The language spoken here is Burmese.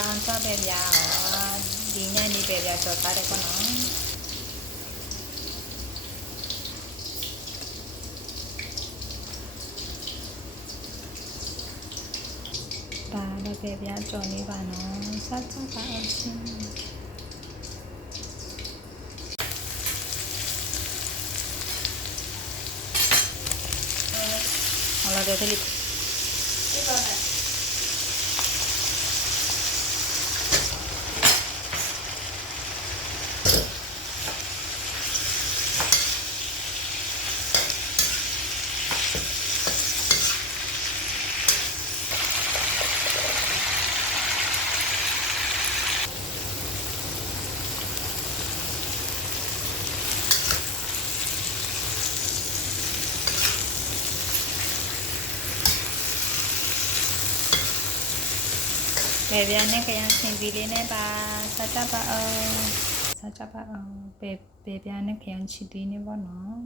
န်တော့ပဲပြာဒီညနေပဲပြာကြော်ထားတယ်ကောနော်ဒါလည်းပဲပြာကြော်နေပါနော်ဆက်တော့ပါအောင်ရှင်好了，在这里。bé bé này cái anh xin đi lên ba sao cho ba bé bé này cái anh chỉ đi lên bao nó